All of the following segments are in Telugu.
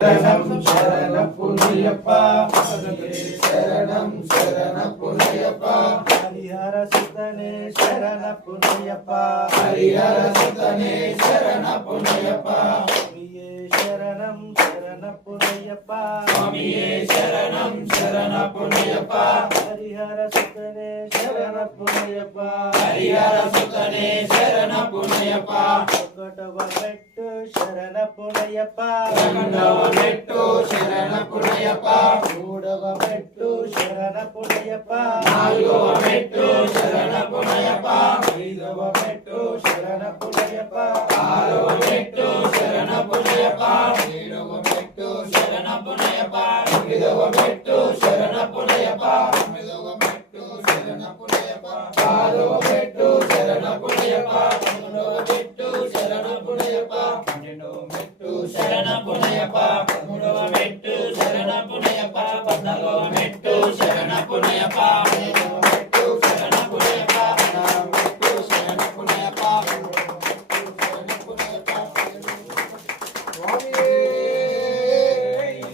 శరణం శరణపునియప్ప శరణం శరణపునియప్ప హరిహర సుతనే శరణపునియప్ప హరిహర సుతనే శరణపునియప్ప స్వామియే శరణం శరణపునియప్ప స్వామియే శరణం శరణపునియప్ప హరిహర సుతనే శరణపునియప్ప హరిహర సుతనే శరణపునియప్ప ఒకటవ మెట్టు శరణపునియప్ప రెండవ మెట్టు శరణపునియప్ప మూడవ మెట్టు శరణపునియప్ప నాలుగవ మెట్టు శరణపునియప్ప ఐదవ మెట్టు శరణపునియప్ప ఆరవ మెట్టు శరణపునియప్ప ఏడవ మెట్టు శరణపునియప్ప ఎనిమిదవ మెట్టు శరణపునియప్ప తొమ్మిదవ మెట్టు శరణపునియప్ప పదవ మెట్టు శరణపునియప్ప పదకొండవ మెట్టు శరణపునియప్ప పన్నెండవ మెట్టు శరణపునియప్ప పదమూడవ మెట్టు శరణపునియప్ప పద్నాలుగవ మెట్టు శరణపునియప్ప పదిహేనవ మెట్టు శరణపునియప్ప పదహారవ మెట్టు శరణపునియప్ప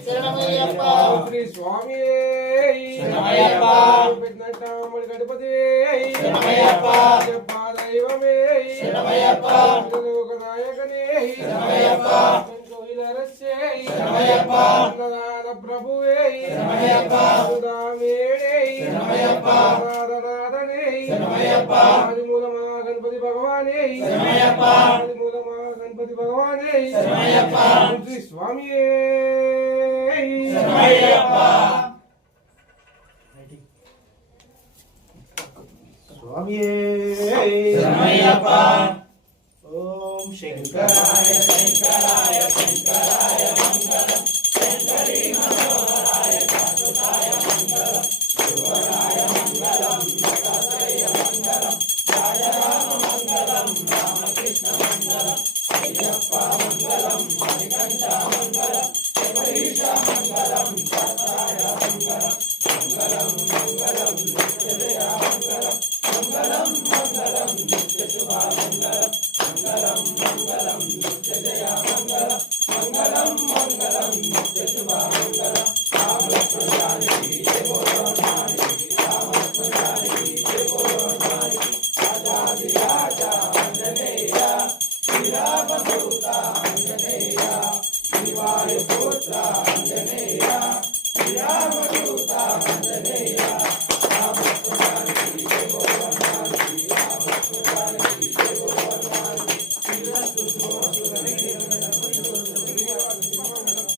శరణమయ్యప్ప శ్రీ స్వామి శరణమయ్యప్ప గణపతి శరణమయ్యప్ప దైవమే శరణమయ్యప్ప నాయకనే శరణమయ్యప్ప శరణమయ్యప్ప ప్రభువే శరణమయ్యప్ప శరణమయ్యప్ప శరణమయ్యప్ప ఆదిమూలమా గణపతి భగవానే శరణమయ్యప్ప ఆదిమూలమా గణపతి భగవానే శరణమయ్యప్ప శ్రీ స్వామియే శరణమయ్యప్ప స్వామియే శరణమయ్యప్ప ఓం శంకరాయ శంకరాయ శంకరాయ మంగళం శంకరీ మనోహరాయ శాశ్వతాయ మంగళం శివరాయ మంగళం దత్తాత్రేయ మంగళం రాజరామ మంగళం రామకృష్ణ మంగళం అయ్యప్ప మంగళం మణికంఠ మంగళం శబరీష మంగళం దత్తాయ మంగళం మంగళం మంగళం నిత్యజయ మంగళం మంగళం మంగళం నిత్య శుభ మంగళం మంగళం మంగళం నిత్య జయ మంగళం మంగళం మంగళం నిత్య శుభ మంగళం రామలక్ష్మణానికి జయ బోలో హనుమానికి రామలక్ష్మణానికి జయ బోలో హనుమానికి రాజాది రాజా ఆంజనేయ శ్రీరామదూత ఆంజనేయ శ్రీవాయుపుత్ర ఆంజనేయ శ్రీరామదూత ఆంజనేయ